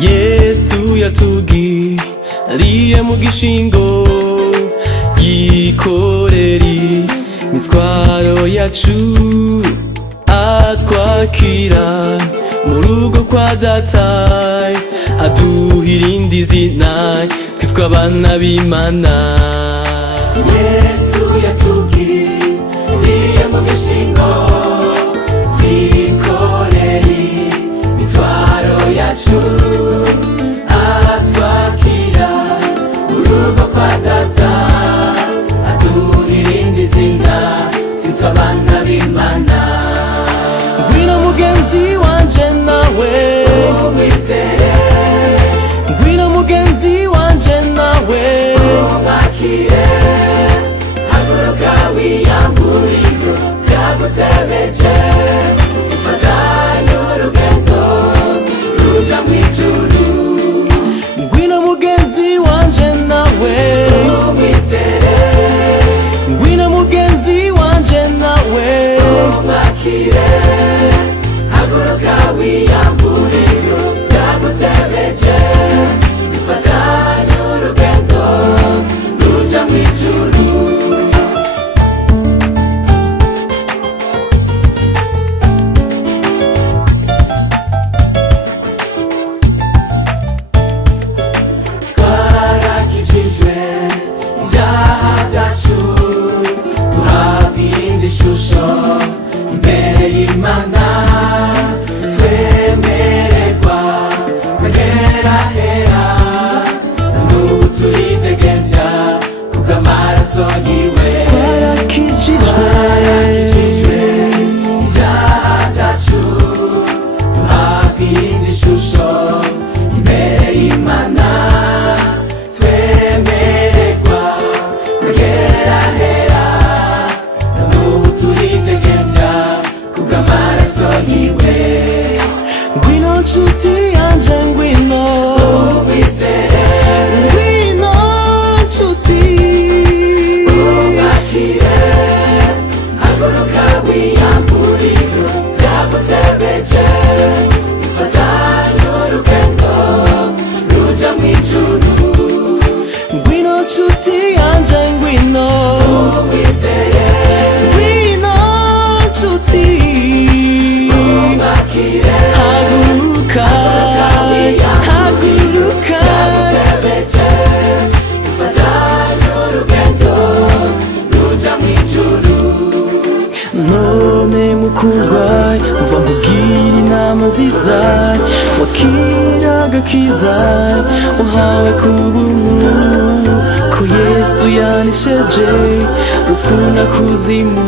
Yesu yatugiriye mu gishingo yikorera imitwaro yacu atwakira mu rugo kwa data aduha irindi zina twitwa abana b'Imana. Yesu yatugiriye mu gishingo yikorera imitwaro yacu atwakira mu rugo kwa data aduha irindi zina twitwa abana b'Imana. Ngwino mugenzi wanje nawe umwizere, ngwino mugenzi wanje nawe umwakire, haguruka wiyambure ivyo vyagutebeje dufatanye urugendo ruja mw'ijuru. ngwino mugenzi wanje nawe Umwizere, ngwino mugenzi wanje nawe umwakire, haguruka wiyambure ivyo vyagutebeje dufatanye urugendo ruja mw'ijuru. Twarakijijwe ivyaha vyacu duhabwa iyindi shusho imbere y'Imana, twemererwa kwegera hera n'ubu turidegemvya kubw'amaraso yiwe. twarakijijwe ivyaha vyacu duhabwa iyindi shusho imbere y'Imana, twemererwa kwegera hera n'ubu turidegemvya kubw'amaraso yiwe. ngwino nshuti yanje ngwino Umwizere, ngwino nshuti umwakire, haguruka wiyambure ivyo vyagutebeje dufatanye urugendo ruja mw'ijuru. ngwino nshuti yanje ngwino Umwizere, ngwino nshuti umwakire, haguruka haguruka vyagutebeje dufatanye urugendo ruja mw'ijuru. none mukundwa umva nkubwire inama nziza wakira agakiza uhawe ku buntu ko Yesu yanesheje urupfu na kuzimu.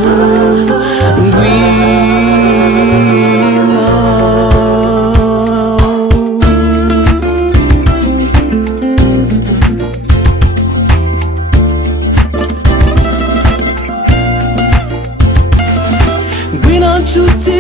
ngwino ngwino nshuti